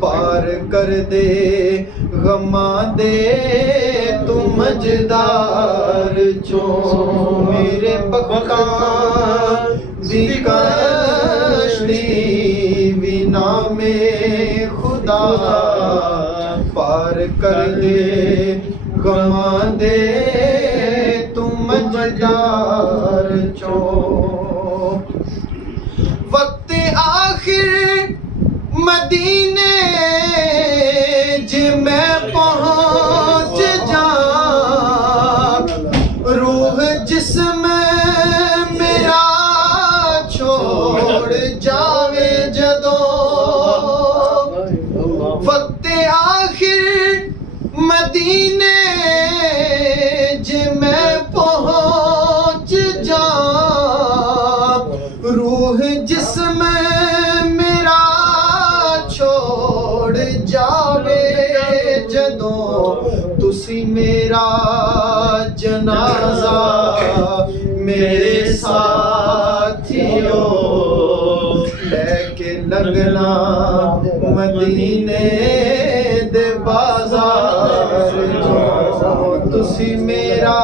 پار کر دے غماں دے تو مجدار چوں میرے بختاں دی کشتی وی نام خدا پار کر دے غماں دے تو مجدار چوں وقت آخر مدینے جے میں پہنچ جاں روح جسم میرا چھوڑ جاوے جدوں وقت آخر مدینے جے میں پہنچ جاں روح جسم میرا چھوڑ جاوے جدوں تسی میرا جنازہ میرے ساتھیو لے کے لگنا مدینے دے بازار جو تسی میرا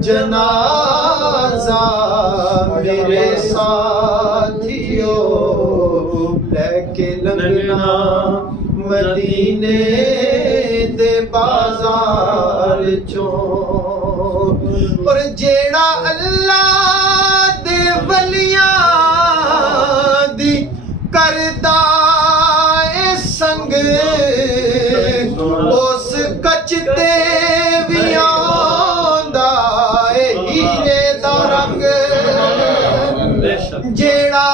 جنازہ میرے ساتھیو لے کے لگنا مدینے دے بازار چوں اور جیڑا اللہ دے ولیاں دی کردہ اے سنگ اس کچ تے وی آندا اے ہیرے دا رنگ جیڑا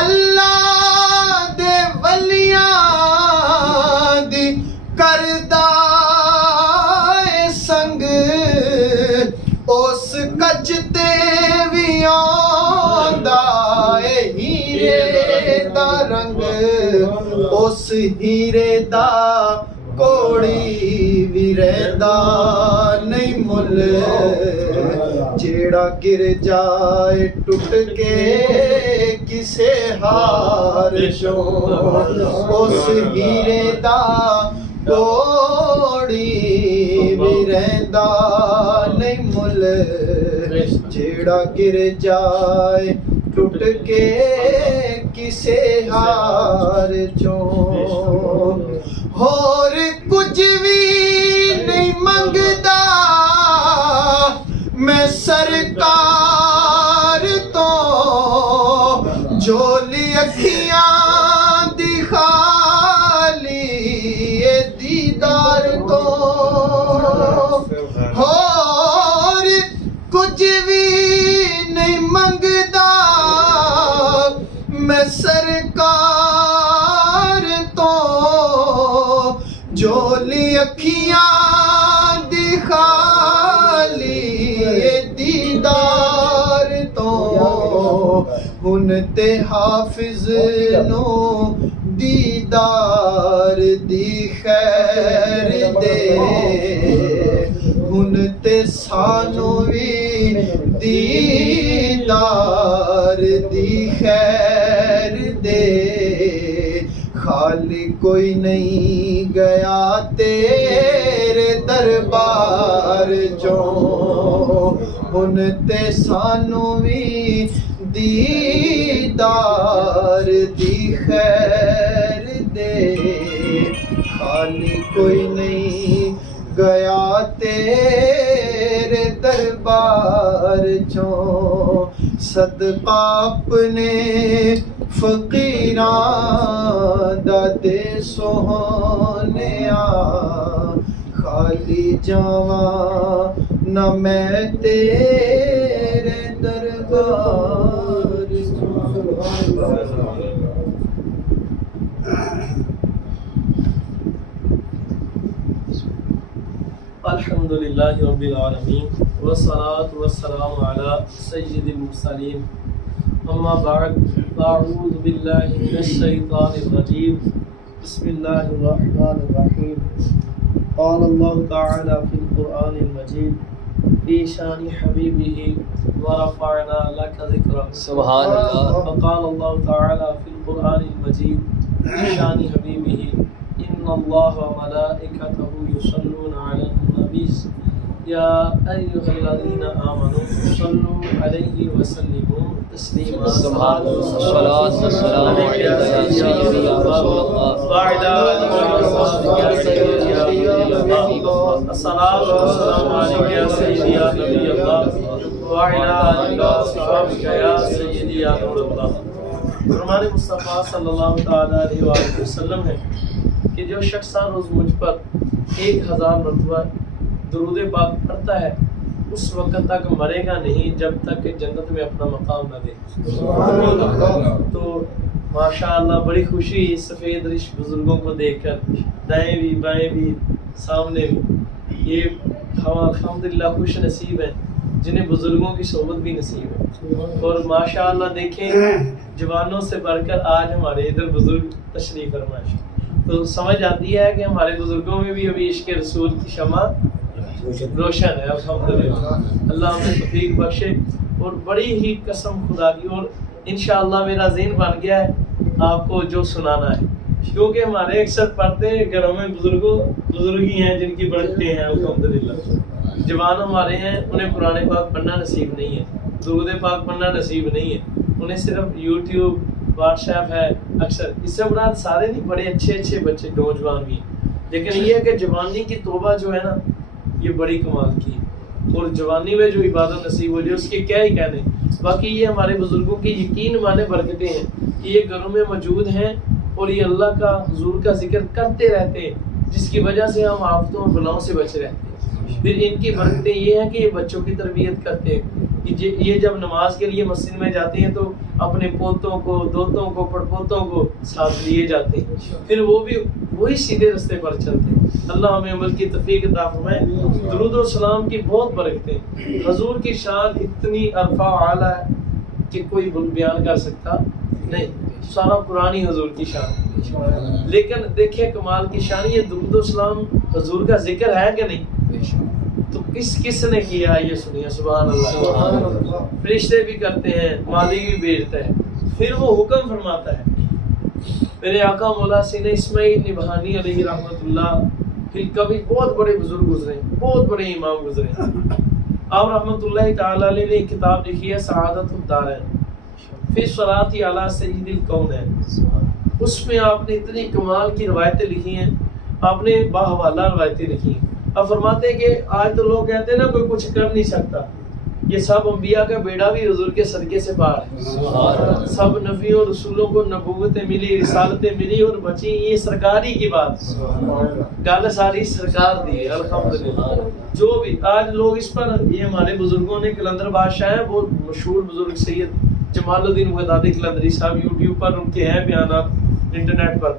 اللہ دے ولیاں دی کردہ اے سنگ اس کچ تے وی آندا اے ہیرے دا رنگ اس ہیرے دا کوڑی وی رہندا نہیں مل جیڑا گر جائے ٹوٹ کے کسے ہار چوں اس ہیرے دا کوڑی وی رہندا نہیں مل جیڑا گر جائے ٹوٹ کے کسے ہار چوں ہور کچھ بھی نہیں منگدا میں سرکار تو جھولی اکھیاں دی خالی اے دیدار تو ہور کچھ بھی نہیں منگدا میں سرکار تو جھولی اکھیاں دی خالی اے دیدار تو ہن تے حافظ نو دیدار دی خیر دے ہن تے سانو وی دیدار دی خیر دے خالی کوئی نہیں گیا تیرے دربار چوں ہن تے سانو وی دیدار دی خیر دے خالی کوئی نہیں گیا تیرے دربار چوں صدقہ اپنے فقیراں دا دے سوہنیا خالی جاواں نہ میں تیرے دربار الحمدللہ رب العالمین والصلاة والسلام علی سید المرسلین اما بعد فاعوذ باللہ من الشیطان الرجیم بسم اللہ الرحمن الرحیم قال اللہ تعالی فی القرآن المجید فی شان حبیبہ ورفعنا لک ذکرک سبحان اللہ فقال اللہ تعالی فی القرآن المجید شان حبیبہ ان اللہ و ملائکتہ یصلون علی النبی یا ایھا الذین آمنوا صلوا علیہ وسلموا تسلیما الصلاۃ والسلام علیک یا سیدی یا رسول اللہ وعلی آلہ وصحبہ یا سیدی یا نبی اللہ الصلاۃ والسلام علیک یا سیدی یا نبی اللہ وعلی آلہ وصحبہ یا سیدی یا نور اللہ۔ فرمان مصطفیٰ صلی اللہ تعالی علیہ وآلہ وسلم ہے کہ جو شخص ہر روز مجھ پر 1000 مرتبہ درود پاک پڑھتا ہے اس وقت تک مرے گا نہیں جب تک کہ جنت میں اپنا مقام نہ دے۔ تو ماشاءاللہ بڑی خوشی سفید رش بزرگوں کو دیکھ کر، دائیں بھی بائیں بھی سامنے بھی، یہ ہم الحمدللہ خوش نصیب ہیں جنہیں بزرگوں کی صحبت بھی نصیب ہے۔ اور ماشاءاللہ دیکھیں جوانوں سے بڑھ کر آج ہمارے ادھر بزرگ تشریف فرما ہے، تو سمجھ آتی ہے کہ ہمارے بزرگوں میں بھی ابھی عشق رسول کی شمع روشن ہے الحمدللہ۔ اللہ ہمیں توفیق بخشے۔ اور بڑی ہی قسم خدا کی، اور انشاءاللہ میرا ذہن بن گیا ہے آپ کو جو سنانا ہے، کیونکہ ہمارے اکثر پڑھتے ہیں گھروں میں بزرگی ہیں جن کی بڑھتے ہیں الحمدللہ۔ جوان ہمارے ہیں انہیں قرآن پاک پڑھنا نصیب نہیں ہے، درود پاک پڑھنا نصیب نہیں ہے، انہیں صرف یوٹیوب واٹس ایپ ہے اکثر۔ اس سے مراد سارے نہیں، بڑے اچھے بچے نوجوان بھی ہیں، لیکن یہ ہے کہ جوانی کی توبہ جو ہے نا یہ بڑی کمال کی ہے، اور جوانی میں جو عبادت نصیب ہو جائے اس کے کیا ہی کہنے۔ باقی یہ ہمارے بزرگوں کی یقین مانے برکتیں ہیں کہ یہ گھروں میں موجود ہیں اور یہ اللہ کا حضور کا ذکر کرتے رہتے ہیں، جس کی وجہ سے ہم آفتوں اور بلاؤں سے بچے رہتے ہیں۔ پھر ان کی برکتیں یہ ہیں کہ یہ بچوں کی تربیت کرتے ہیں کہ یہ جب نماز کے لیے مسجد میں جاتے ہیں تو اپنے پوتوں کو، دوتوں کو، پڑپوتوں کو ساتھ لیے جاتے ہیں، پھر وہ بھی وہی سیدھے رستے پر چلتے ہیں۔ اللہ ہمیں عمل کی توفیق عطا فرمائے۔ درود و سلام کی بہت برکتیں، حضور کی شان اتنی عرفہ اعلیٰ ہے کہ کوئی بیان کر سکتا نہیں، سارا قرآن ہی حضور کی شان۔ لیکن دیکھیں کمال کی شان، یہ درود و سلام حضور کا ذکر ہے کہ نہیں؟ تو کس نے کیا یہ سنیے، سبحان اللہ۔ فرشتے بھی کرتے ہیں، مالک بھی بھیجتا ہے، پھر وہ حکم فرماتا ہے۔ میرے آقا مولا سین اسماعیل نبہانی علیہ رحمۃ اللہ، پھر کبھی بہت بڑے بزرگ گزرے، بہت بڑے امام گزرے۔ آپ رحمۃ اللہ تعالی علیہ نے ایک کتاب لکھی ہے سعادت الدارین فی صلاۃ علی سید الکونین۔ اس میں آپ نے اتنی کمال کی روایتیں لکھی ہیں، آپ نے باحوالہ روایتیں لکھی ہیں۔ اب فرماتے ہیں کہ آج تو لوگ کہتے ہیں نا کوئی کچھ کر نہیں سکتا، یہ سب انبیاء کا بیڑا بھی حضور کے صدقے سے پار ہے۔ سب نبیوں اور رسولوں کو نبوتیں ملی، رسالتیں ملی اور بچی، یہ سرکاری کی بات، گل ساری سرکار دی ہے الحمدللہ۔ جو بھی آج لوگ اس پر، یہ ہمارے بزرگوں نے کلندر بادشاہ ہیں، بہت مشہور بزرگ سید جمال الدین بغدادی کلندری صاحب، یوٹیوب پر ان کے ہیں بیانات، انٹرنیٹ پر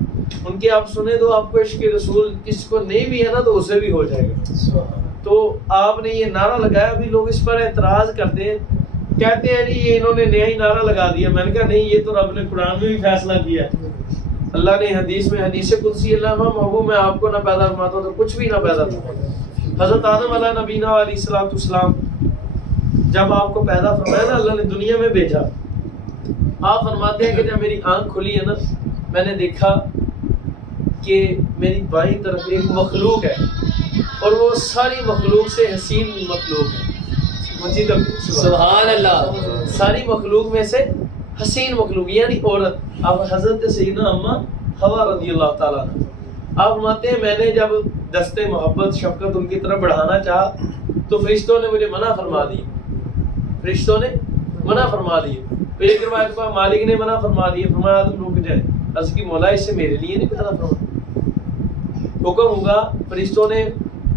ان کے آپ سنے تو آپ کو عشق رسول کس کو نہیں بھی ہے نا تو اسے بھی ہو جائے گا۔ تو آپ نے یہ نعرہ لگایا، بھی لوگ اس پر اعتراض کرتے ہیں، کہتے ہیں جی یہ انہوں نے نیا ہی نعرہ لگا دیا۔ میں نے کہا نہیں، یہ تو رب نے قرآن میں بھی فیصلہ کیا ہے، اللہ نے حدیث میں، حدیث قدسی، اللہ محبوب میں آپ کو نہ پیدا فرماتا تو کچھ بھی نہ پیدا تھا۔ حضرت آدم علیہ نبینا علیہ السلام جب آپ کو پیدا فرمایا نا اللہ نے دنیا میں بھیجا، آپ فرماتے ہیں کہ جب میری آنکھ کھلی ہے نا میں نے دیکھا کہ میری بائیں طرف ایک مخلوق ہے اور وہ ساری مخلوق سے حسین مخلوق ہے۔ سبحان اللہ۔ ساری مخلوق میں سے حسین مخلوق یعنی عورت۔ اب حضرت سیدنا اماں حوا رضی اللہ تعالیٰ عنہ، آپ فرماتے ہیں میں نے جب دستے محبت شفقت ان کی طرف بڑھانا چاہا تو فرشتوں نے مجھے منع فرما دی، فرشتوں نے منع فرما دی۔ پھر ایک روایت پر مالک نے منع فرما دیا، فرمایا آدم رک جائے، عرض کی مولا اس سے میرے لیے نہیں پیدا فرما، حکم ہوگا۔ فرشتوں نے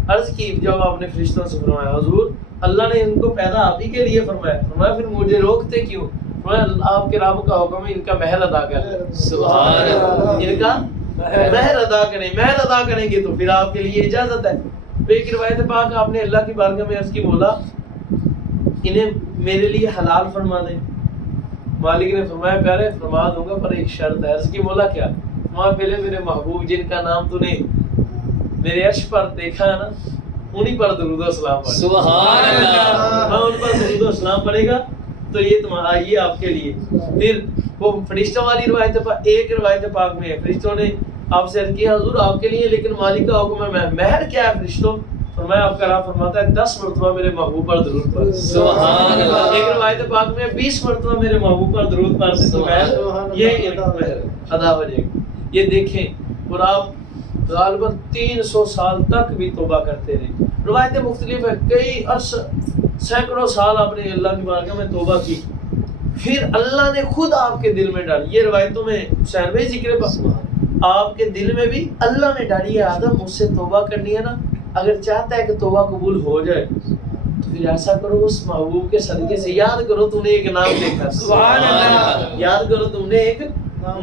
عرض کی، جب آپ نے فرشتوں سے فرمایا حضور اللہ نے ان کو پیدا آپ ہی کے لیے فرمایا، فرمایا پھر مجھے روکتے کیوں؟ فرمایا آپ کے رب کا حکم ہے ان کا مہر ادا کریں، سبحان اللہ، ان کا مہر ادا کریں، مہر ادا کریں گے تو پھر آپ کے لیے اجازت ہے۔ ایک روایت پاک آپ نے اللہ کی بارگاہ میں عرض کی مولا انہیں میرے لیے حلال فرما دیں۔ مالک نے فرمایا پیارے فرما دوں گا پر ایک شرط ہے۔ عرض کی مولا کیا؟ فرمایا پہلے میرے محبوب جن کا نام تو نے میرے عرش پر دیکھا ہے نا انہی پر درود و سلام پڑھے۔ سبحان اللہ، ہاں ان پر درود و سلام پڑھے گا تو یہ تمہارا یہ آپ کے لیے۔ پھر وہ فرشتوں والی روایت ایک روایت پاک میں ہے فرشتوں نے آپ سے عرض کیا حضور آپ کے لیے لیکن مالک کا حکم ہے مہر کیا ہے فرشتوں؟ فرمایا آپ کا رب فرماتا ہے 10 مرتبہ میرے محبوب پر درود پڑھ. سبحان اللہ. ایک روایت پاک میں 20 مرتبہ میرے محبوب پر درود پڑھ تو مہر یہ ادا ہو جائے گا. یہ دیکھیں اور آپ غالباً 300 سال تک بھی توبہ کرتے رہے. روایتیں مختلف ہیں کئی عرص سینکڑوں سال آپ نے اللہ کی بارگاہ میں توبہ کی پھر اللہ نے خود آپ کے دل میں ڈالی. یہ روایتوں میں حسین بھائی ذکر آپ کے دل میں بھی اللہ نے ڈالی ہے آدم مجھ سے توبہ کرنی ہے نا اگر چاہتا ہے کہ توبہ قبول ہو جائے تو پھر ایسا کرو اس محبوب کے صدقے سے یاد کرو تم نے ایک نام دیکھا سبحان اللہ یاد کرو تم نے ایک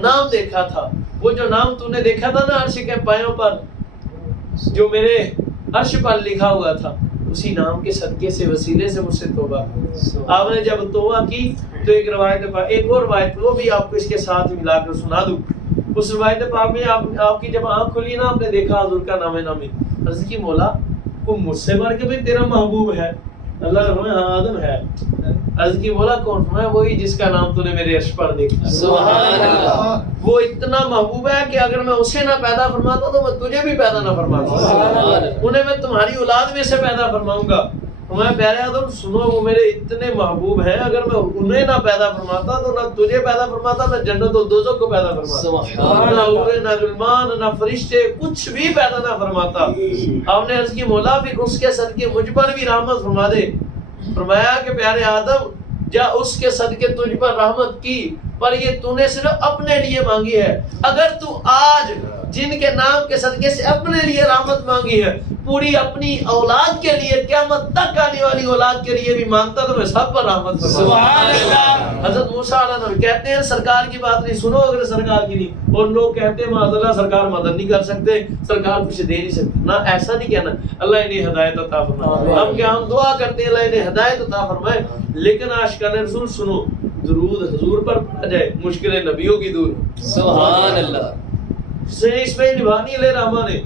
نام دیکھا تھا وہ جو نام تم نے دیکھا تھا نا عرش کے پایوں پر جو میرے عرش پر لکھا ہوا تھا اسی نام کے صدقے سے وسیلے سے مجھ سے توبہ آپ نے جب توبہ کی تو ایک روایت ایک اور روایت وہ بھی آپ کو اس کے ساتھ ملا کر سنا دوں. اس روایت پاک میں آپ کی جب آنکھ کھلی نا آپ نے دیکھا حضور کا نام نامی عرض کی مولا وہ مجھ سے بڑھ کے بھی تیرا محبوب ہے اللہ نے فرمایا ہاں آدم ہے. عرض کی مولا کون؟ فرمایا وہی جس کا نام تو نے میرے عرش پر دیکھا. سبحان اللہ. وہ اتنا محبوب ہے کہ اگر میں اسے نہ پیدا فرماتا تو میں تجھے بھی پیدا نہ فرماتا انہیں میں تمہاری اولاد میں سے پیدا فرماؤں گا. میں پیارے آدم سنو وہ میرے اتنے محبوب ہیں اگر میں انہیں نہ پیدا فرماتا تو نہ تجھے پیدا فرماتا نہ جنت و دوزخ کو پیدا فرماتا نہ عورے نہ غلمان نہ فرشتے کچھ بھی پیدا نہ فرماتا. آپ نے عرض کی مولا پھر اس کے صدقے مجھ پر بھی رحمت فرما دے. فرمایا کہ پیارے آدم جا اس کے صدقے تجھ پر رحمت کی پر یہ تو نے صرف اپنے لیے مانگی ہے. اگر تو آج جن کے نام کے صدقے سے اپنے لیے رحمت مانگی ہے پوری اپنی اولاد کے لیے قیامت تک آنے والی اولاد کے لیے بھی مانگتا تو میں سب پر رحمت فرما. سبحان اللہ. حضرت موسیٰ علیہ السلام کہتے ہیں سرکار کی بات نہیں سنو اگر سرکار کی نہیں اور لوگ کہتے ہیں معاذ اللہ سرکار مدد نہیں کر سکتے سرکار کچھ دے نہیں سکتے نہ ایسا نہیں کہنا اللہ انہیں ہدایت عطا فرمائے. ہم کیا ہم دعا کرتے ہیں اللہ انہیں ہدایت عطا فرمائے لیکن عاشقان رسول سنو درود حضور پر پڑھا جائے مشکلیں نبیوں کی دور. سبحان اللہ. اسماعیل نبھانی علیہ الرحمہ نے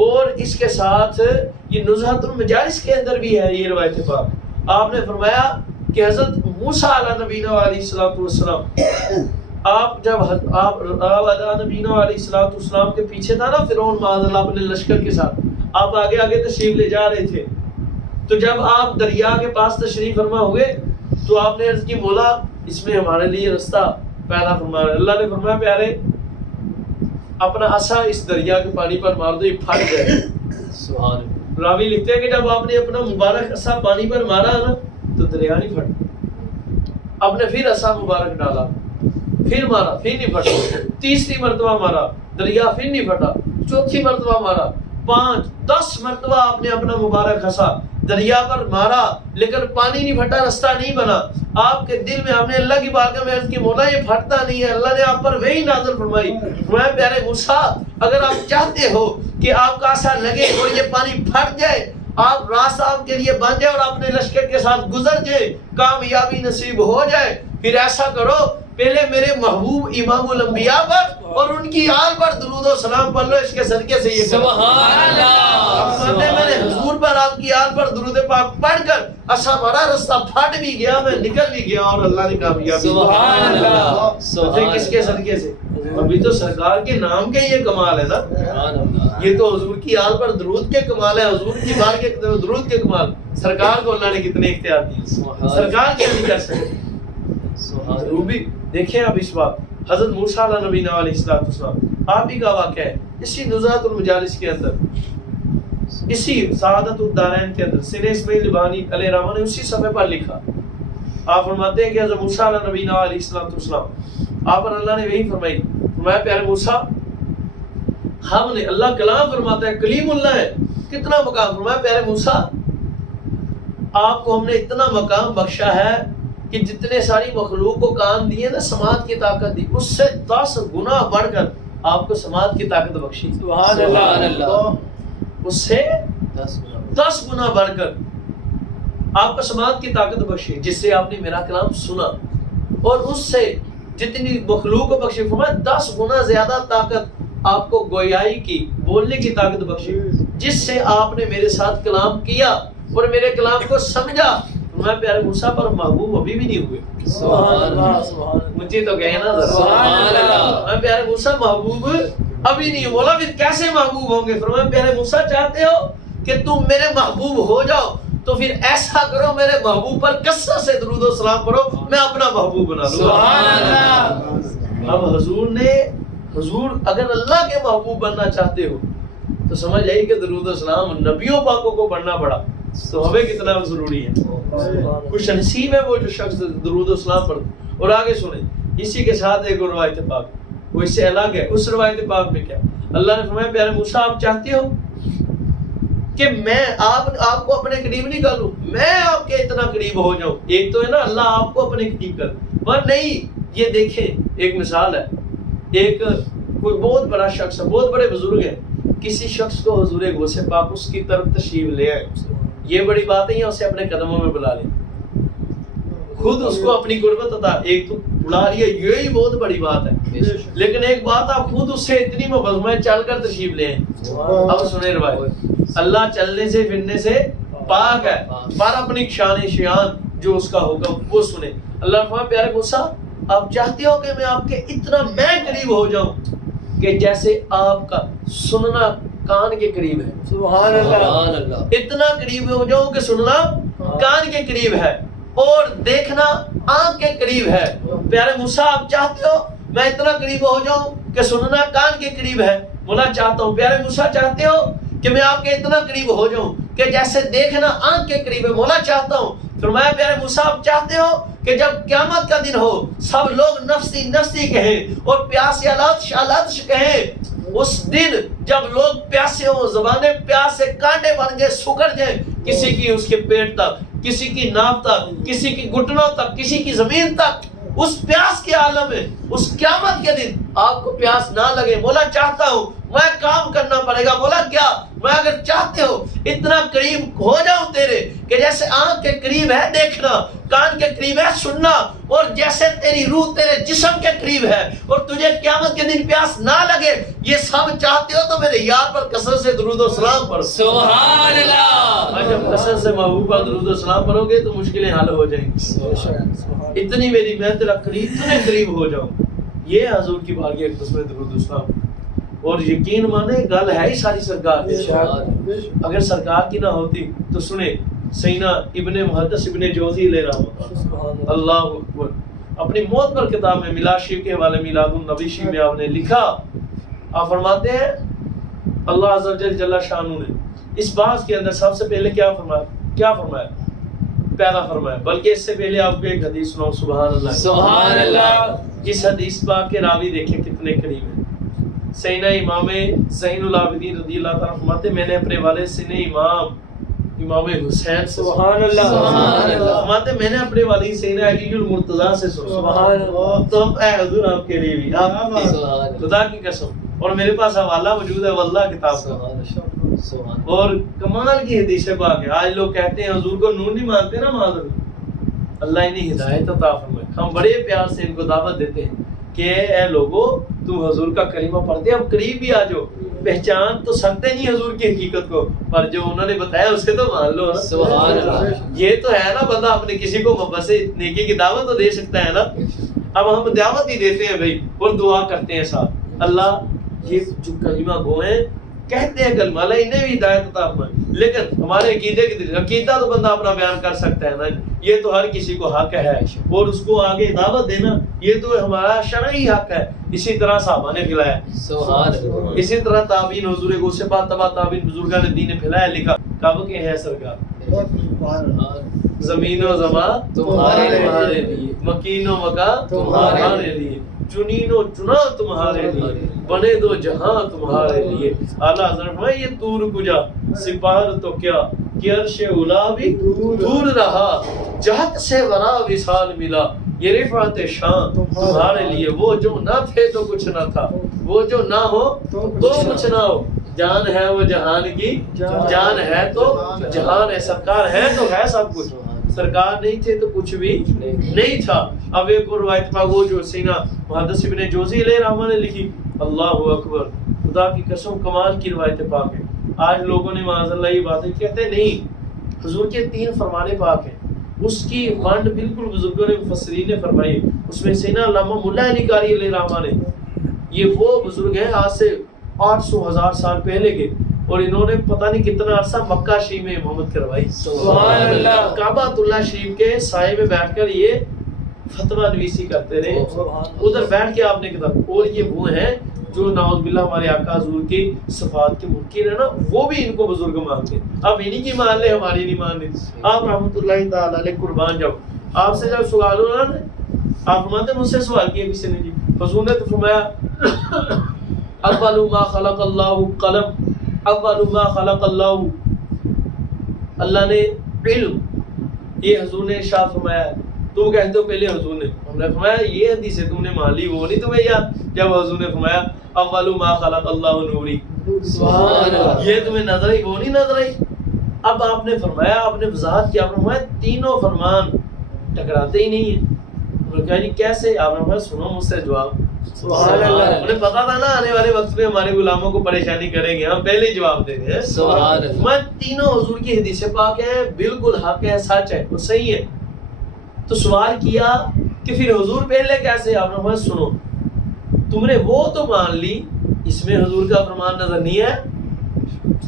اور اس کے ساتھ یہ نزہت المجالس کے اندر بھی ہے یہ روایت پاک. آپ نے فرمایا کہ حضرت موسیٰ علیہ نبینا علیہ السلام آپ جب آپ نبینا علیہ السلام کے پیچھے تھا نا فرعون معاذ اللہ اپنے لشکر کے ساتھ آپ آگے آگے تشریف لے جا رہے تھے تو جب آپ دریا کے پاس تشریف فرما ہوئے تو آپ نے عرض کی مولا اس میں ہمارے لیے رستہ پیدا فرما. اللہ نے فرمایا پیارے اپنا عصا اس دریا کے پانی پر مار دو یہ پھٹ جائے. سبحان. راوی لکھتے ہیں کہ جب آپ نے اپنا مبارک عصا پانی پر مارا نا تو دریا نہیں پھٹا. آپ نے پھر عصا مبارک ڈالا پھر مارا پھر نہیں پھٹا. تیسری مرتبہ مارا دریا پھر نہیں پھٹا. چوتھی مرتبہ مارا 5 10 مرتبہ آپ نے اپنا مبارک عصا دریا پر مارا لیکن پانی نہیں پھٹا رستہ نہیں بنا. آپ کے دل میں ہم نے اللہ کی بارگاہ میں عرض کی مولا یہ پھٹتا نہیں ہے. اللہ نے آپ پر وہی نازل فرمائی فرمایا پیارے موسیٰ اگر آپ چاہتے ہو کہ آپ کا عصا لگے اور یہ پانی پھٹ جائے آپ راستہ آپ کے لیے بن جائے اور اپنے لشکر کے ساتھ گزر جائے کامیابی نصیب ہو جائے پھر ایسا کرو پہلے میرے محبوب امام الانبیاء پر اور ان کی آل پر درود و سلام پڑھ لو اس کے صدقے سے یہ سبحان اللہ. میں نے حضور پر آپ کی آل پر درود پاک پڑھ کر عصا مارا رستہ پھٹ بھی گیا میں نکل بھی گیا اور اللہ نے کامیابی. سبحان اللہ. سبحان کس کے صدقے سے؟ ابھی تو سرکار کے نام کے یہ کمال ہے نا. یہ تو حضور کی آل پر درود کے کمال ہے حضور کی بار کے درود کے کمال. سرکار کو اللہ نے کتنے اختیار دیے سرکار کیا نہیں کر سکتے. روبی دیکھیں اب اس بات حضرت موسیٰ علیہ نبینا علیہ السلام آپ ہی کا واقعہ ہے اسی نزہت المجالس کے اندر اسی سعادت الدارین کے اندر سن اسماعیل نبھانی علیہ الرحمہ نے اسی صفحے پر لکھا. آپ فرماتے ہیں کہ حضرت موسیٰ علیہ نبینا علیہ السلام آپ پر اللہ نے وہی فرمائی فرمایا پیارے موسیٰ ہم نے اللہ کلام فرماتا ہے کلیم اللہ ہے کتنا مقام. فرمایا پیارے موسیٰ آپ کو ہم نے اتنا مقام بخشا ہے کہ جتنے ساری مخلوق کو کام دیے نا سماعت کی طاقت دی اس سے 10 گنا بڑھ کر آپ کو سماعت کی طاقت بخشی. سبحان اللہ. اس سے 10 گنا بڑھ کر آپ کو سماعت کی طاقت بخشی جس سے آپ نے میرا کلام سنا اور اس سے جتنی مخلوق کو بخشی فرمایا 10 گنا زیادہ طاقت آپ کو گویائی کی بولنے کی طاقت بخشی جس سے آپ نے میرے ساتھ کلام کیا اور میرے کلام کو سمجھا. میں پیارے موسیٰ پر محبوب ابھی بھی نہیں ہوئے سبحان اللہ سبحان اونچی تو کہیں نا ذرا سبحان اللہ. میں پیارے موسیٰ محبوب ابھی نہیں بولا پھر کیسے محبوب ہوں گے؟ فرمایا پیارے موسیٰ چاہتے ہو کہ تم میرے محبوب ہو جاؤ تو پھر ایسا کرو میرے محبوب پر کثرت سے درود و سلام پڑھو، میں اپنا محبوب بنا لوں. سبحان اللہ. اب حضور اگر اللہ کے محبوب بننا چاہتے ہو تو سمجھ آئی کہ درود و سلام نبیوں پاکوں کو پڑھنا پڑا تو ہمیں کتنا ضروری ہے. خوش نصیب ہے وہ جو شخص درود و سلام پڑھتا. اور آگے سنیں اسی کے ساتھ ایک اور روایت پاک وہ اس سے الگ ہے. اس روایت پاک میں کیا اللہ نے فرمایا پیارے موسیٰ آپ چاہتے ہو کہ میں آپ کو اپنے قریب نہیں کر لوں، میں آپ کے اتنا قریب ہو جاؤں. ایک تو ہے نا اللہ آپ کو اپنے قریب کر، پر نہیں. یہ دیکھیں ایک مثال ہے، ایک کوئی بہت بڑا شخص ہے، بہت بڑے بزرگ ہیں، کسی شخص کو حضور غوث پاک اس کی طرف تشریف لے آئے. یہ بڑی بات نہیں ہے اسے اپنے قدموں میں بلا لیں، خود اس کو اپنی قربت عطا. ایک تو بلا لیا یہی بہت بڑی بات ہے، لیکن ایک بات آپ خود اس سے اتنی محبت میں چل کر تشریف لیں. اب سنیں روایت، اللہ چلنے سے پھرنے سے پاک ہے پر اپنی شان شیان جو اس کا حکم وہ سنیں. اللہ فرمایا پیارے موسیٰ آپ چاہتے ہو کہ میں آپ کے اتنا میں قریب ہو جاؤں کہ جیسے آپ کا سننا کان کے قریب ہے. سبحان اللہ. اتنا قریب ہو جاؤں کہ سننا کان کے قریب ہے اور دیکھنا آنکھ کے قریب ہے. پیارے موسیٰ آپ چاہتے ہو میں اتنا قریب ہو جاؤں کہ سننا کان کے قریب ہے؟ مولا چاہتا ہوں. پیارے موسیٰ چاہتے ہو کہ میں آپ کے اتنا قریب ہو جاؤں کہ جیسے دیکھنا آنکھ کے قریب ہے؟ مولا چاہتا ہوں. فرمایا پیارے موسیٰ آپ چاہتے ہو کہ جب قیامت کا دن ہو سب لوگ نفسی نفسی کہیں اور پیاسی عطش عطش کہیں، اس دن جب لوگ پیاسے ہوں زبانیں پیاس سے کانٹے بن گئے سکڑ جائیں، کسی کی اس کے پیٹ تک، کسی کی ناف تک، کسی کی گھٹنوں تک، کسی کی زمین تک، اس پیاس کے عالم میں اس قیامت کے دن آپ کو پیاس نہ لگے. مولا چاہتا ہوں میں کام کرنا پڑے گا. مولا کیا؟ میں اگر چاہتے ہو اتنا قریب ہو جاؤں تیرے کہ جیسے آنکھ کے قریب ہے دیکھنا، کان کے قریب ہے سننا، اور جیسے تیری روح تیرے جسم کے قریب ہے اور تجھے قیامت کے دن پیاس نہ لگے. یہ سب چاہتے ہو تو میرے یار پر کثرت سے درود و سلام پڑھو. سبحان اللہ. جب کثرت سے محبوب پر درود و سلام پڑھو گے تو مشکلیں حل ہو جائیں گی. اتنی میری میں تیرا قریب اتنے قریب ہو جاؤں. یہ حضور کی بارگاہ اقدس میں درود و سلام. اور یقین مانے گل ہے ہی ساری سرکار کی. اگر سرکار کی نہ ہوتی تو سنیں سینا ابن محدث ابن جوزی لے رہا ہوتا. اللہ اکبر. اپنی موت پر کتاب میں میلاد شریف کے حوالے میلاد النبی شریف میں آپ نے لکھا، آپ فرماتے ہیں اللہ عز و جل جل شانہ نے اس بات کے اندر سب سے پہلے کیا فرمایا پیدا فرمایا. بلکہ اس سے پہلے آپ کو ایک حدیث سناؤں. سبحان اللہ سبحان اللہ. اس حدیث پاک کے راوی دیکھیں کتنے قریب ہیں. سینا امام زین العابدین رضی اللہ تعالیٰ فرماتے میں نے اپنے والد سینے امام حسین سبحان اللہ. سبحان اللہ. فرماتے میں نے اپنے والد سینا علی المرتضیٰ سے سنا. سبحان اللہ. تو اے حضور آپ کے لیے بھی آپ خدا کی قسم، اور میرے پاس حوالہ موجود ہے واللہ کتاب کا، اور کمال کی حدیث پاک ہے. آج لوگ کہتے ہیں حضور کو نور نہیں مانتے نا، معذرت اللہ انہیں ہدایت عطا فرمائے. ہم بڑے پیار سے ان کو دعوت دیتے ہیں کہ اے لوگوں تم حضور کا کلمہ پڑھتے اب قریب بھی آ جاؤ. پہچان تو سکتے نہیں حضور کی حقیقت کو، پر جو انہوں نے بتایا اسے تو مان لو نا. سبحان اللہ. یہ تو ہے نا بندہ اپنے کسی کو محبت سے نیکی کی دعوت تو دے سکتا ہے نا. اب ہم دعوت ہی دیتے ہیں بھائی اور دعا کرتے ہیں ساتھ. اللہ یہ جو کلمہ گو ہیں کہتے ہیں کلمہ، اللہ انہیں بھی ہدایت عطا فرمائے. لیکن ہمارے عقیدہ تو بندہ اپنا بیان کر سکتا ہے نا، یہ تو ہر کسی کو حق ہے، اور اس کو آگے دعوت دینا یہ تو ہمارا شرعی حق ہے. اسی طرح صحابہ نے پھیلایا، سبحان اللہ. اسی طرح تابعین حضور غوث پاک تبع تابعین بزرگان دین نے پھیلایا. لکھا کب کے ہے سرکار زمین و زمان تمہارے لیے، مکین و مکان تمہارے لیے، چنین و چنا تمہارے لیے، بنے دو جہاں تمہارے لیے. اعلیٰ حضرت میں یہ دور کجا سپاہ تو کیا کہ عرش اولا بھی دور رہا، جہت سے ورا وصال ملا. یہ رفعت شان تمہارے لیے، وہ جو نہ تھے تو کچھ نہ تھا، وہ جو نہ ہو تو کچھ نہ ہو. جان ہے وہ جہان کی جان ہے تو جہان ہے. سرکار ہے تو ہے سب کچھ، سرکار نہیں تھے تو کچھ بھی نہیں تھا. اب ایک اور روایت پاک وہ جو سینا محدث ابن جوزی علیہ رحمہ نے لکھی. اللہ اکبر. خدا کی قسم کمال کی روایت پاک ہے. آج لوگوں نے معاذ اللہ یہ باتیں کہتے نہیں. حضور کے 3 فرمانے پاک ہیں. اس کی ونڈ بالکل بزرگوں نے مفسرین نے فرمائی. اس میں سے نا علامہ ملا علی قاری علیہ الرحمہ نے، یہ وہ بزرگ ہیں آج سے 800,000 سال پہلے کے، اور انہوں نے پتہ نہیں کتنا عرصہ مکہ شریف میں امامت کروائی. سبحان اللہ. کعبہ اللہ شریف کے سائے میں بیٹھ کر یہ فتویٰ نویسی کرتے رہے، ادھر بیٹھ کے آپ نے کتاب. اور یہ وہ ہیں جو نعوذ باللہ ہمارے آقا حضور کی صفات کے منکر ہیں نا، وہ بھی ان کو بزرگ مانتے ہیں. اب انہی کی مان لے، ہماری نہیں مان لے. آپ رحمۃ اللہ تعالی علیہ قربان جاؤ. آپ سے جب سوال ہو رہا نا، آپ فرماتے مجھ سے سوال کیا کسی نے جی. حضور نے تو فرمایا اول ما خلق اللہ قلم، اول ما خلق اللہ، اللہ نے علم، یہ حضور نے ارشاد فرمایا. تم کہتے ہو پہلے حضور نے، ہم نے فرمایا یہ حدیث ہے تم نے مان لی، وہ نہیں تمہیں یاد جب حضور نے فرمایا اول ما خلق اللہ نوری. سبحان اللہ. یہ تمہیں نظر آئی، وہ نہیں نظر آئی. اب آپ نے فرمایا، آپ نے وضاحت کیا، فرمایا تینوں فرمان ٹکراتے ہی نہیں ہیں. انہوں نے کہا جی کیسے؟ آپ نے فرمایا سنو مجھ سے جواب. سبحان اللہ. انہیں پتا تھا نا آنے والے وقت میں ہمارے غلاموں کو پریشانی کریں گے، ہم پہلے ہی جواب دیں گے. سبحان اللہ. میں تینوں حضور کی حدیث پاک ہے، بالکل حق ہے، سچ ہے، وہ صحیح ہے. تو سوال کیا کہ پھر حضور پہلے کیسے؟ آپ نے فرمایا سنو، تم نے وہ تو مان لی، اس میں حضور کا فرمان نظر نہیں ہے.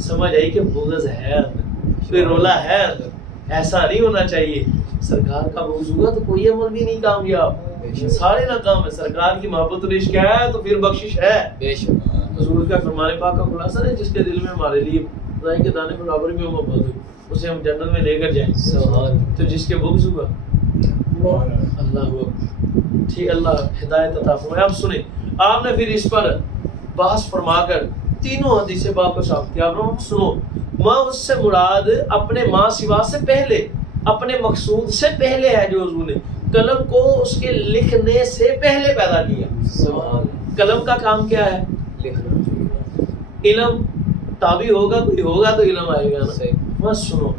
سمجھ آئی کہ بغض ہے اندر، پھر رولا ہے اندر. ایسا نہیں ہونا چاہیے. سرکار کا بغض ہوا تو کوئی عمل بھی نہیں کامیاب، سارے ناکام ہے. سرکار کی محبت اور عشق ہے تو پھر بخشش ہے. حضور کا فرمان پاک کا خلاصہ ہے، جس کے دل میں ہمارے لیے رائی کے دانے برابر بھی محبت ہوئی، اسے ہم جنت میں لے کر جائیں. تو جس کے بغض ہوا اللہ ٹھیک، اللہ ہدایت عطا فرمائے. اب سنیں، آپ نے پھر اس پر بحث فرما کر تینوں حدیث پاک کو صاف کیا. آپ سنو، ماں اس سے مراد اپنے ماں سوا سے پہلے، اپنے مقصود سے پہلے ہے جو حضور نے قلم کو اس کے لکھنے سے پہلے پیدا کیا. قلم کا کام کیا ہے؟ لکھنا. علم تابع ہوگا، کوئی ہوگا تو علم آئے گا نا. بس سنو،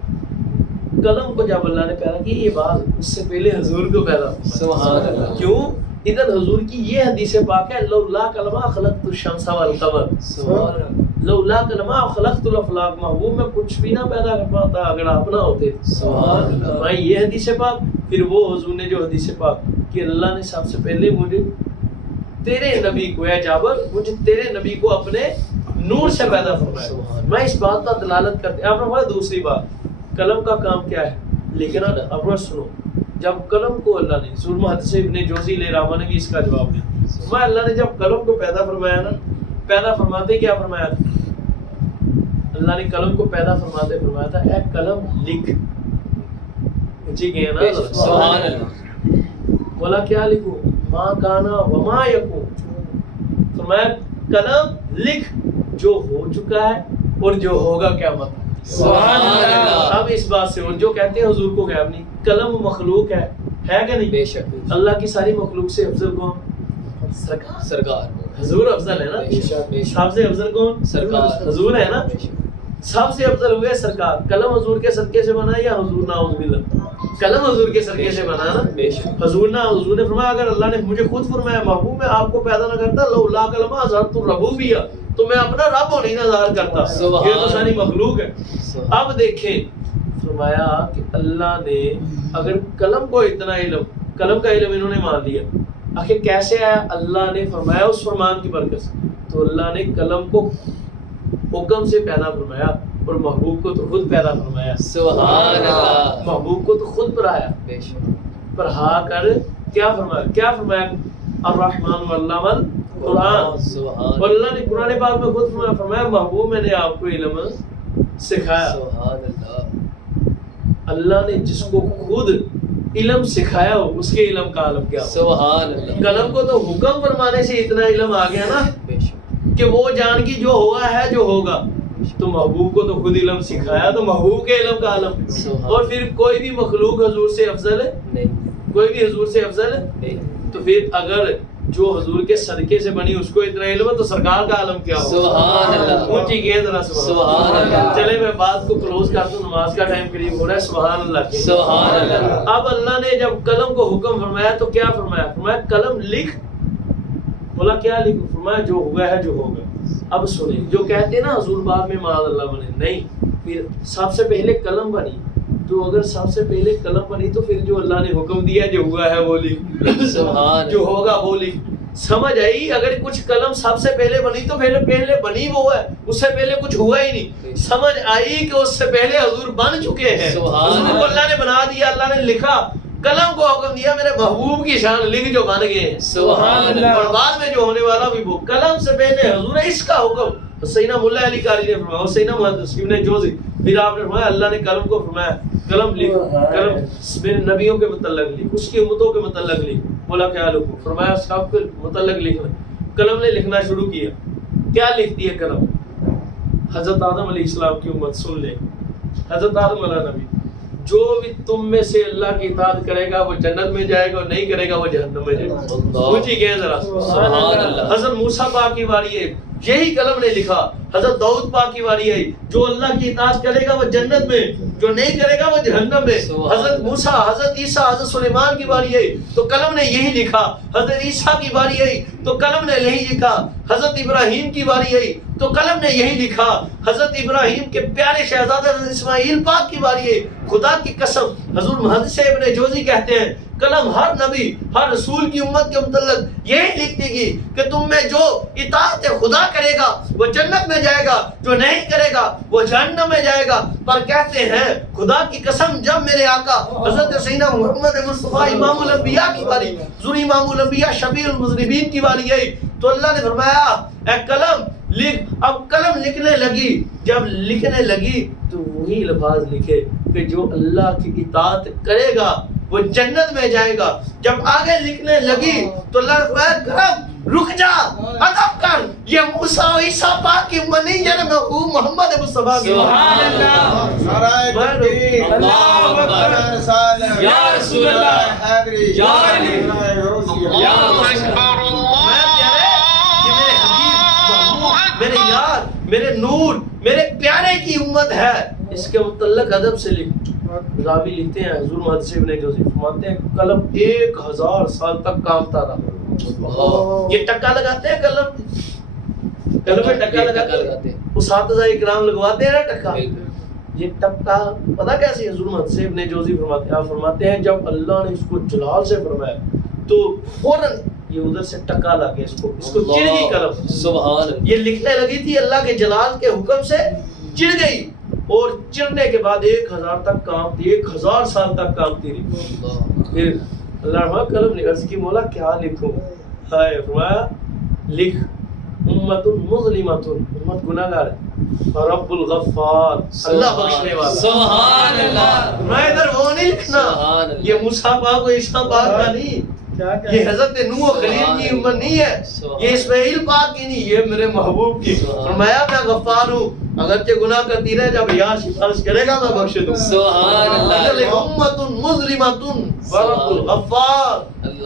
قلم کو جب اللہ نے پیدا کی، یہ بات اس سے پہلے حضور کو پیدا. سبحان اللہ. کیوں؟ ادھر حضور کی یہ حدیث پاک ہے لولا کلمہ خلقت الشمس والقمر. سبحان اللہ. لولا کلمہ خلقت الافلاق، محبوب میں کچھ بھی نہ پیدا کر پاتا اگر آپ نہ ہوتے. سبحان اللہ. یہ حدیث پاک، پھر وہ حضور نے جو حدیث پاک کہ اللہ نے سب سے پہلے مجھے تیرے نبی کو، اے جابر مجھے تیرے نبی کو اپنے نور سے پیدا فرمایا. میں اس بات کا دلالت کرتے. آپ نے فرمایا دوسری بات، قلم کا کام کیا ہے؟ لیکن اب سنو، جب قلم کو اللہ نے، سورہ محدث ابن جوزی علیہ الرحمہ نے بھی اس کا جواب دیا. اللہ نے جب قلم کو پیدا فرمایا نا، پیدا فرماتے کیا فرمایا تھا؟ اللہ نے قلم کو پیدا فرماتے فرمایا تھا اے قلم لکھ. جی گئے نا سبحان اللہ. بولا کیا لکھوں؟ ما کانا وما یکون. فرمایا قلم لکھ جو ہو چکا ہے اور جو ہوگا قیامت. سبحان اللہ. اب اس بات سے اور جو کہتے ہیں حضور کو غیب نہیں، قلم مخلوق ہے کہ نہیں؟ بے شک. اللہ کی ساری مخلوق سے افضل کون؟ سرکار. حضور افضل ہے نا. سب سے افضل کون؟ سرکار. حضور ہے نا. سب سے افضل ہوئے سرکار. قلم حضور کے صدقے سے بنا یا حضور نعوذ باللہ؟ قلم حضور کے صدقے سے بنا نا. حضور نے فرمایا اگر اللہ نے مجھے خود فرمایا محبوب میں آپ کو پیدا نہ کرتا لولا کلمہ اظہرت الربوبیہ، تو میں اپنا رب ہونے نہ ظاہر کرتا. یہ تو ساری مخلوق ہے. اب دیکھیں فرمایا کہ اللہ نے اگر قلم کو اتنا علم، قلم کا علم انہوں نے مان لیا، آخر کیسے آیا؟ اللہ نے فرمایا اس فرمان کی برکت سے. تو اللہ نے قلم کو حکم سے پیدا فرمایا اور محبوب کو تو خود پیدا فرمایا. سبحان اللہ. محبوب کو تو خود پڑھایا، پڑھا کر کیا فرمایا؟ کیا فرمایا؟ الرحمن علم القرآن. اور اللہ نے قرآن پاک میں خود فرمایا محبوب میں نے آپ کو علم سکھایا. سبحان اللہ. اللہ نے جس کو خود علم سکھایا ہو اس کے علم کا عالم کیا؟ سبحان اللہ. قلم کو تو حکم فرمانے سے اتنا علم آ گیا نا کہ وہ جان کی جو ہوا ہے جو ہوگا. تو محبوب کو تو خود علم سکھایا، تو محبوب کے علم کا عالم. اور پھر کوئی بھی مخلوق حضور سے افضل ہے نہیں، کوئی بھی حضور سے افضل ہے نہیں. تو پھر اگر جو حضور کے صدقے سے بنی اس کو اتنا علم ہے تو سرکار کا عالم کیا ہو؟ سبحان اللہ. اونچی گئے ذرا سبحان اللہ. چلے میں بات کو کلوز کرتا ہوں، نماز کا ٹائم قریب ہو رہا ہے. سبحان اللہ. سبحان اللہ. اب اللہ نے جب قلم کو حکم فرمایا تو کیا فرمایا؟ فرمایا قلم لکھ. بولا کیا لکھوں؟ فرمایا جو ہوا ہے جو ہوگا. اب سنیں، جو کہتے ہیں نا حضور بعد میں معاذ اللہ بنے، نہیں، پھر سب سے پہلے قلم بنی تو اگر سب سے پہلے قلم بنی تو پھر جو اللہ نے حکم دیا جو ہوا ہے وہ لکھ، سبحان جو ہوگا وہ لکھ. سمجھ آئی؟ اگر کچھ قلم سب سے پہلے بنی تو پہلے بنی وہ ہے، اس سے پہلے کچھ ہوا ہی نہیں. سمجھ آئی کہ اس سے پہلے حضور بن چکے ہیں، حضور کو اللہ نے بنا دیا، اللہ نے لکھا. قلم کو حکم دیا میرے محبوب کی شان لکھ جو بن گئے ہیں، سبحان اللہ. اور بعد میں جو ہونے والا بھی وہ. قلم سے پہلے حضور نے اس کا حکم. حسینہ ملا علی قاری نے فرمایا، حسینہ محدث ابن جوزی، پھر آپ نے فرمایا اللہ نے قلم کو فرمایا قلم لکھ، قلم میرے نبیوں کے متعلق لکھ، اس کی امتوں کے متعلق لکھ. بولا کیا لکھوں؟ فرمایا سب کے متعلق لکھنا. قلم نے لکھنا شروع کیا. کیا لکھتی ہے قلم؟ حضرت آدم علیہ السلام کی امت سن لے. حضرت آدم علیہ نبی، جو بھی تم میں سے اللہ کی اطاعت کرے گا وہ جنت میں جائے گا، اور نہیں کرے گا وہ جہنم میں جائے گا. سوچی گئے ذرا. حضرت موسیٰ پاک کی باری ہے، یہی قلم نے لکھا. حضرت داؤد پاک کی باری ہے، جو اللہ کی اطاعت کرے گا وہ جنت میں، جو نہیں کرے گا وہ جہنم میں. حضرت موسیٰ، حضرت عیسیٰ، حضرت سلیمان کی باری ہے تو قلم نے یہی لکھا. حضرت عیسیٰ کی باری ہے تو قلم نے یہی لکھا. حضرت ابراہیم کی باری ہے تو قلم نے یہی لکھا. حضرت ابراہیم کے پیارے شہزادے حضرت اسماعیل پاک کی باری ہے. خدا کی قسم حضور محدث ابن جوزی کہتے ہیں قلم ہر نبی ہر رسول کی امت کے متعلق یہی لکھتی گی کہ تم میں جو اطاعت خدا کرے گا وہ جنت میں جائے گا، جو نہیں کرے گا وہ جہنم میں جائے گا. پر کہتے ہیں خدا کی قسم جب میرے آقا حضرت سیدنا محمد مصطفیٰ امام الانبیاء کی باری، حضور امام الانبیاء شفیع المذنبین کی باری گئی تو اللہ نے فرمایا اے قلم لکھ. اب قلم لکھنے لگی. جب لکھنے لگی تو وہی الفاظ لکھے کہ جو اللہ کی اطاعت کرے گا وہ جنت میں جائے گا. جب آگے لکھنے لگی تو اللہ نے فرمایا قلم رک جا، ادب کر، یہ موسیٰ و عیسیٰ پاک کی امت نہیں ہے، محبوب محمد مصطفیٰ کی. سبحان اللہ. نعرہ تکبیر، اللہ اکبر، یا رسول اللہ، یا علی، یا اکبر. میرے یار، میرے نور، میرے پیارے کی امت ہے، اس کے متعلق ادب سے لکھ. راوی لکھتے ہیں حضور محدث ابن جوزی فرماتے ہیں قلم 1000 سال تک کامتا رہا. یہ ٹکا لگاتے ہیں قلم میں ٹکا لگاتے ہیں، اساتذہ اکرام لگواتے ہیں نا ٹکا. یہ ٹکا پتہ کیسے حضور محدث ابن جوزی فرماتے ہیں جب اللہ نے اس کو جلال سے فرمایا تو فوراً یہ ادھر سے ٹکا لگ گیا، اس کو چڑ گئی قلم. سبحان. یہ لکھنے لگی تھی اللہ کے جلال کے حکم سے چڑ گئی، اور چڑنے کے بعد 1000 تک کامتی، 1000 سال تک کامتی رہی. پھر اللہ نے قلم نے عرض کی مولا کیا لکھوں؟ فرمایا لکھ امت مظلمۃ، امت گناہگار ہے، رب الغفار، اللہ بخشنے والا. سبحان اللہ. میں ادھر وہ نہیں لکھنا، یہ موسیٰ پاک و عیسیٰ پاک کا نہیں، یہ حضرت نوح و خلیل کی امت نہیں ہے، یہ اسماعیل پاک کی نہیں، یہ میرے محبوب کی. فرمایا میں غفار ہوں، اگرچہ گناہ کرتی رہے جب یہاں سفارش کرے گا میں بخش دوں. سبحان اللہ. امت مظلمۃ ورب الغفار،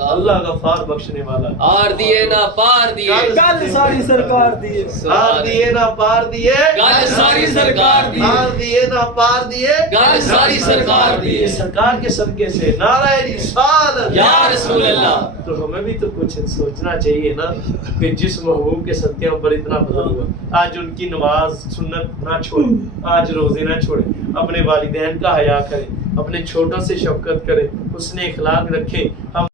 اللہ غفار بخشنے والا. آر دیے نہ پار دیے، گل ساری سرکار دی. آر دیے نہ پار دیے، گل ساری سرکار دی. آر دیے نہ پار دیے، گل ساری سرکار دی. سرکار کے صدقے سے نعرہ رسالت یا رسول اللہ. تو ہمیں بھی تو کچھ سوچنا چاہیے نا کہ جس محبوب کے صدقے پر اتنا فضل ہوا، آج ان کی نماز سنت نہ چھوڑیں، آج روزے نہ چھوڑیں، اپنے والدین کا حیا کریں، اپنے چھوٹوں سے شفقت کریں، حسن اخلاق رکھیں. ہم